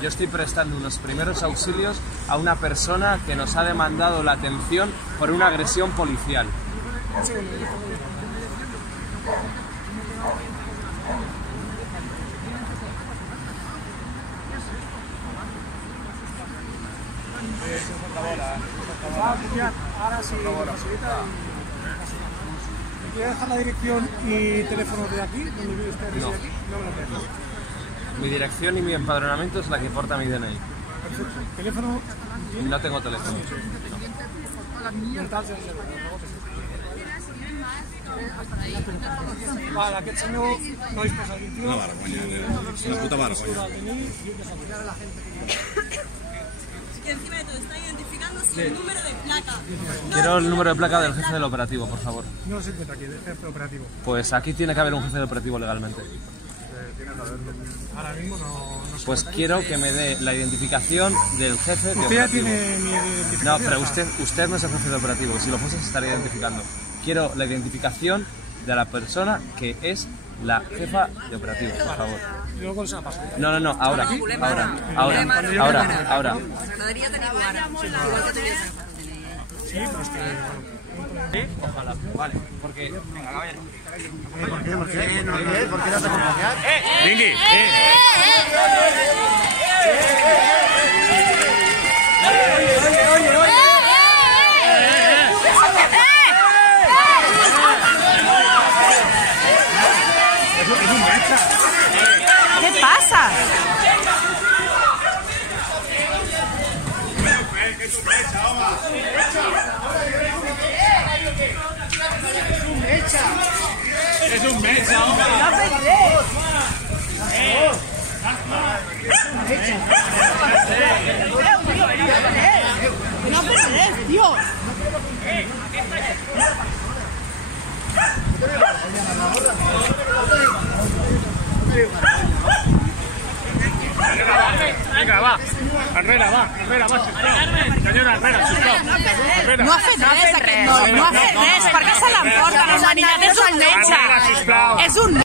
Yo estoy prestando unos primeros auxilios a una persona que nos ha demandado la atención por una agresión policial. Ahora sí, facilita. ¿Me quiere dejar la dirección y teléfono de aquí? ¿Dónde vive usted? No. Aquí? No me lo dejo. Mi dirección y mi empadronamiento es la que porta mi DNI. Perfecto. ¿Teléfono? No tengo teléfono. Vale, aquest senyor no disposa d'indicació. Una vergonya, una puta vergonya. Y encima de todo está identificando sin número de placa. Quiero el número de placa del jefe del operativo, por favor. No se encuentra aquí, el jefe operativo. Pues aquí tiene que haber un jefe de operativo legalmente. Tiene que haberlo. Ahora mismo no se Pues quiero que me dé la identificación del jefe de Usted ya operativo. tiene mi identificación. No, pero usted no es el jefe de operativo. Si lo fuese, se estaría identificando. Quiero la identificación de la persona que es la jefa de operativo, por favor. Y luego se la paso. No, ahora. Debería tener igual que tenía. Sí, pero es que... ¿Sí? Ojalá. Vale, porque... Venga, caballero. ¿Por qué? ¿Por qué no te convocar? Vingui, ¿Qué pasa? es un mecha, hombre. No perdes, tío. Venga, va. Enrere, va, sisplau. Senyora, enrere, sisplau. No ha fet res aquest noi, no ha fet res. Per què se l'emporten? El marinat és un metge. Enrere, sisplau. És un